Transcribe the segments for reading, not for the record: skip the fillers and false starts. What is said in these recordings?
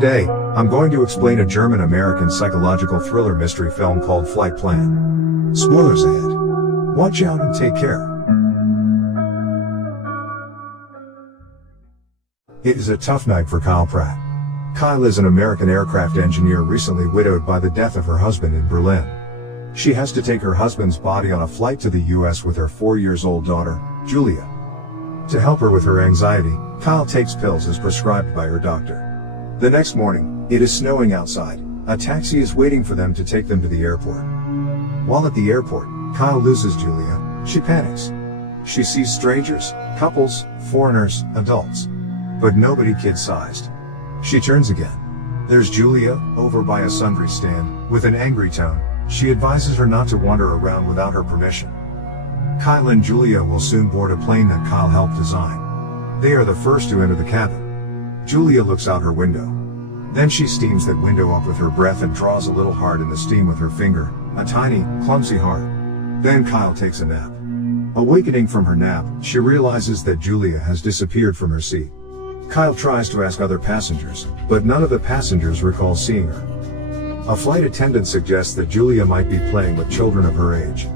Today, I'm going to explain a German-American psychological thriller mystery film called Flight Plan. Spoilers ahead. Watch out and take care. It is a tough night for Kyle Pratt. Kyle is an American aircraft engineer recently widowed by the death of her husband in Berlin. She has to take her husband's body on a flight to the US with her 4-year-old daughter, Julia. To help her with her anxiety, Kyle takes pills as prescribed by her doctor. The next morning, it is snowing outside. A taxi is waiting for them to take them to the airport. While at the airport, Kyle loses Julia. She panics. She sees strangers, couples, foreigners, adults. But nobody kid-sized. She turns again. There's Julia, over by a sundry stand. With an angry tone, she advises her not to wander around without her permission. Kyle and Julia will soon board a plane that Kyle helped design. They are the first to enter the cabin. Julia looks out her window. Then she steams that window up with her breath and draws a little heart in the steam with her finger, a tiny, clumsy heart. Then Kyle takes a nap. Awakening from her nap, she realizes that Julia has disappeared from her seat. Kyle tries to ask other passengers, but none of the passengers recall seeing her. A flight attendant suggests that Julia might be playing with children of her age.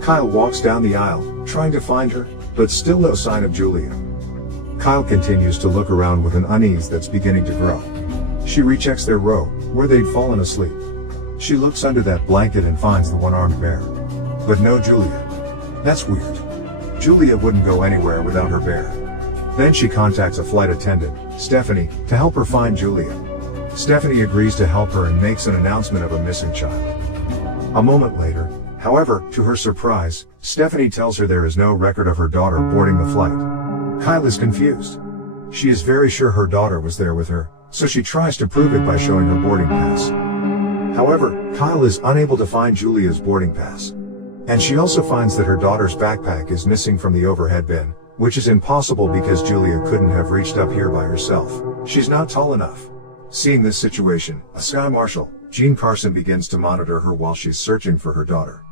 Kyle walks down the aisle, trying to find her, but still no sign of Julia. Kyle continues to look around with an unease that's beginning to grow. She rechecks their row, where they'd fallen asleep. She looks under that blanket and finds the one-armed bear. But no Julia. That's weird. Julia wouldn't go anywhere without her bear. Then she contacts a flight attendant, Stephanie, to help her find Julia. Stephanie agrees to help her and makes an announcement of a missing child. A moment later, however, to her surprise, Stephanie tells her there is no record of her daughter boarding the flight. Kyle is confused. She is very sure her daughter was there with her, so she tries to prove it by showing her boarding pass. However, Kyle is unable to find Julia's boarding pass. And she also finds that her daughter's backpack is missing from the overhead bin, which is impossible because Julia couldn't have reached up here by herself. She's not tall enough. Seeing this situation, a Sky Marshal, Jean Carson, begins to monitor her while she's searching for her daughter.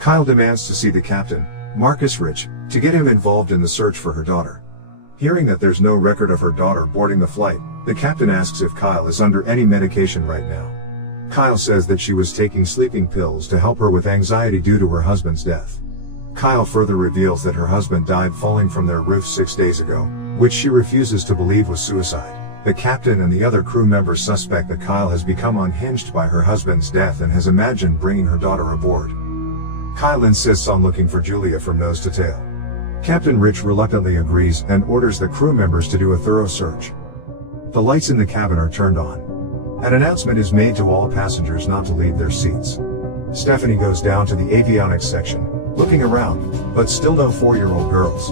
Kyle demands to see the captain, Marcus Rich, to get him involved in the search for her daughter. Hearing that there's no record of her daughter boarding the flight, the captain asks if Kyle is under any medication right now. Kyle says that she was taking sleeping pills to help her with anxiety due to her husband's death. Kyle further reveals that her husband died falling from their roof 6 days ago, which she refuses to believe was suicide. The captain and the other crew members suspect that Kyle has become unhinged by her husband's death and has imagined bringing her daughter aboard. Kyle insists on looking for Julia from nose to tail. Captain Rich reluctantly agrees and orders the crew members to do a thorough search. The lights in the cabin are turned on. An announcement is made to all passengers not to leave their seats. Stephanie goes down to the avionics section, looking around, but still no 4-year-old girls.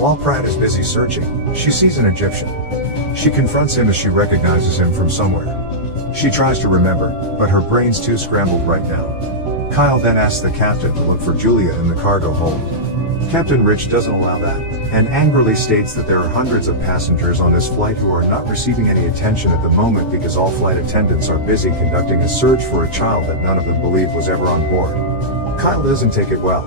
While Pratt is busy searching, she sees an Egyptian. She confronts him as she recognizes him from somewhere. She tries to remember, but her brain's too scrambled right now. Kyle then asks the captain to look for Julia in the cargo hold. Captain Rich doesn't allow that, and angrily states that there are hundreds of passengers on this flight who are not receiving any attention at the moment because all flight attendants are busy conducting a search for a child that none of them believe was ever on board. Kyle doesn't take it well.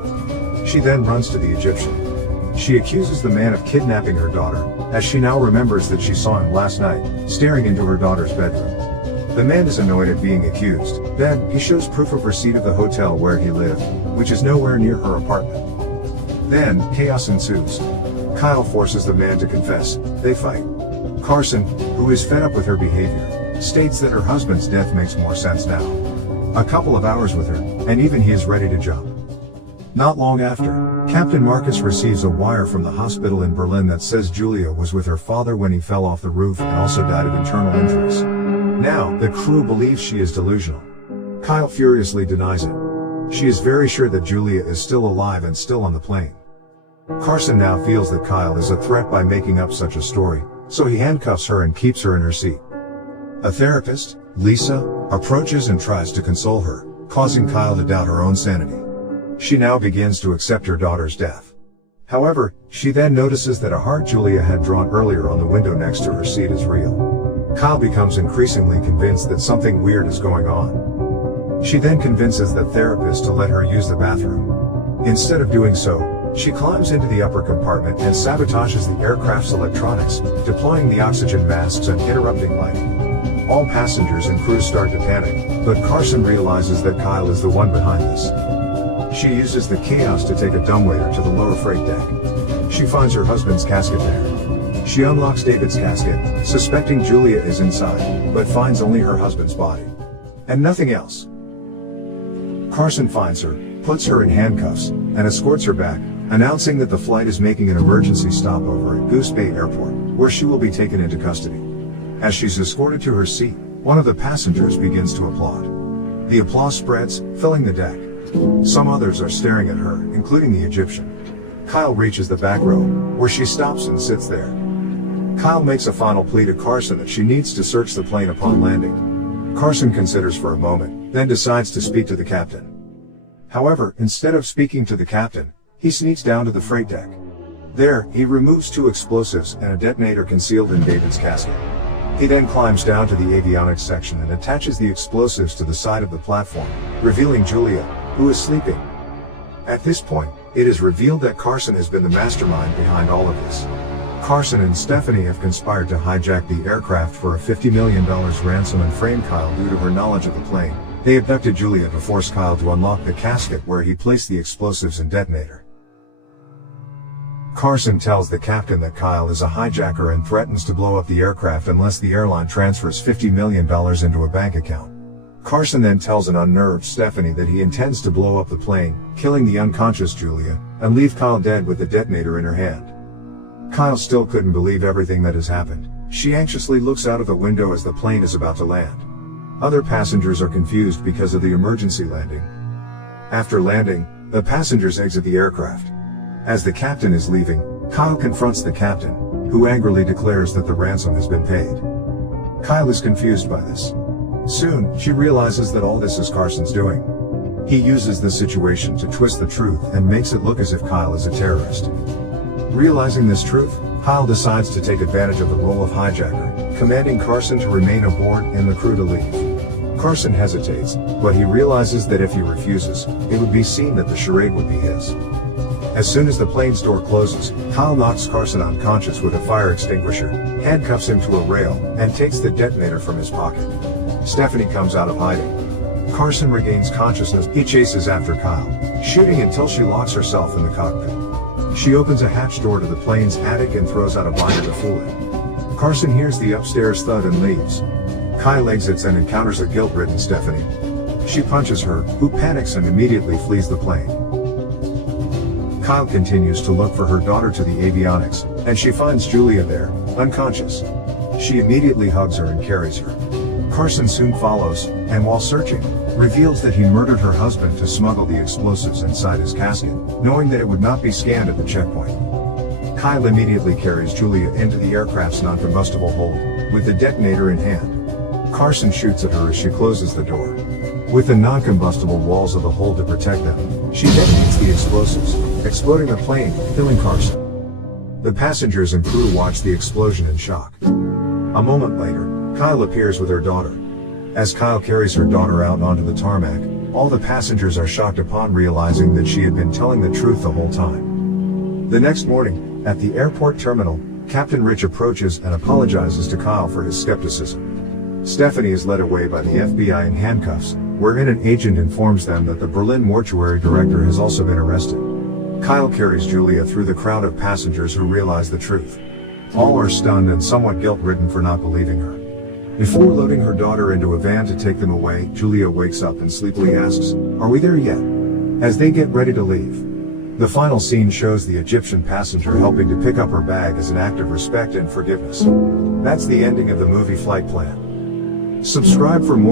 She then runs to the Egyptian. She accuses the man of kidnapping her daughter, as she now remembers that she saw him last night, staring into her daughter's bedroom. The man is annoyed at being accused. Then, he shows proof of receipt of the hotel where he lived, which is nowhere near her apartment. Then, chaos ensues. Kyle forces the man to confess. They fight. Carson, who is fed up with her behavior, states that her husband's death makes more sense now. A couple of hours with her, and even he is ready to jump. Not long after, Captain Marcus receives a wire from the hospital in Berlin that says Julia was with her father when he fell off the roof and also died of internal injuries. Now, the crew believes she is delusional. Kyle furiously denies it. She is very sure that Julia is still alive and still on the plane. Carson now feels that Kyle is a threat by making up such a story, so he handcuffs her and keeps her in her seat. A therapist, Lisa, approaches and tries to console her, causing Kyle to doubt her own sanity. She now begins to accept her daughter's death. However, she then notices that a heart Julia had drawn earlier on the window next to her seat is real. Kyle becomes increasingly convinced that something weird is going on. She then convinces the therapist to let her use the bathroom. Instead of doing so, She climbs into the upper compartment and sabotages the aircraft's electronics, deploying the oxygen masks and interrupting lighting. All passengers and crew start to panic, but Carson realizes that Kyle is the one behind this. She uses the chaos to take a dumbwaiter to the lower freight deck. She finds her husband's casket there. She unlocks David's casket, suspecting Julia is inside, but finds only her husband's body. And nothing else. Carson finds her, puts her in handcuffs, and escorts her back, announcing that the flight is making an emergency stopover at Goose Bay Airport, where she will be taken into custody. As she's escorted to her seat, one of the passengers begins to applaud. The applause spreads, filling the deck. Some others are staring at her, including the Egyptian. Kyle reaches the back row, where she stops and sits there. Kyle makes a final plea to Carson that she needs to search the plane upon landing. Carson considers for a moment, then decides to speak to the captain. However, instead of speaking to the captain, he sneaks down to the freight deck. There, he removes 2 explosives and a detonator concealed in David's casket. He then climbs down to the avionics section and attaches the explosives to the side of the platform, revealing Julia, who is sleeping. At this point, it is revealed that Carson has been the mastermind behind all of this. Carson and Stephanie have conspired to hijack the aircraft for a $50 million ransom and frame Kyle due to her knowledge of the plane. They abducted Julia to force Kyle to unlock the casket where he placed the explosives and detonator. Carson tells the captain that Kyle is a hijacker and threatens to blow up the aircraft unless the airline transfers $50 million into a bank account. Carson then tells an unnerved Stephanie that he intends to blow up the plane, killing the unconscious Julia, and leave Kyle dead with the detonator in her hand. Kyle still couldn't believe everything that has happened. She anxiously looks out of the window as the plane is about to land. Other passengers are confused because of the emergency landing. After landing, the passengers exit the aircraft. As the captain is leaving, Kyle confronts the captain, who angrily declares that the ransom has been paid. Kyle is confused by this. Soon, she realizes that all this is Carson's doing. He uses the situation to twist the truth and makes it look as if Kyle is a terrorist. Realizing this truth, Kyle decides to take advantage of the role of hijacker, commanding Carson to remain aboard and the crew to leave. Carson hesitates, but he realizes that if he refuses, it would be seen that the charade would be his. As soon as the plane's door closes, Kyle knocks Carson unconscious with a fire extinguisher, handcuffs him to a rail, and takes the detonator from his pocket. Stephanie comes out of hiding. Carson regains consciousness. He chases after Kyle, shooting until she locks herself in the cockpit. She opens a hatch door to the plane's attic and throws out a binder to fool it. Carson hears the upstairs thud and leaves. Kyle exits and encounters a guilt-ridden Stephanie. She punches her, who panics and immediately flees the plane. Kyle continues to look for her daughter to the avionics, and she finds Julia there, unconscious. She immediately hugs her and carries her. Carson soon follows, and while searching, reveals that he murdered her husband to smuggle the explosives inside his casket, knowing that it would not be scanned at the checkpoint. Kyle immediately carries Julia into the aircraft's non-combustible hold, with the detonator in hand. Carson shoots at her as she closes the door. With the non-combustible walls of the hold to protect them, she detonates the explosives, exploding the plane, killing Carson. The passengers and crew watch the explosion in shock. A moment later, Kyle appears with her daughter. As Kyle carries her daughter out onto the tarmac, all the passengers are shocked upon realizing that she had been telling the truth the whole time. The next morning, at the airport terminal, Captain Rich approaches and apologizes to Kyle for his skepticism. Stephanie is led away by the FBI in handcuffs, wherein an agent informs them that the Berlin mortuary director has also been arrested. Kyle carries Julia through the crowd of passengers who realize the truth. All are stunned and somewhat guilt-ridden for not believing her. Before loading her daughter into a van to take them away, Julia wakes up and sleepily asks, "Are we there yet?" As they get ready to leave. The final scene shows the Egyptian passenger helping to pick up her bag as an act of respect and forgiveness. That's the ending of the movie Flight Plan. Subscribe for more.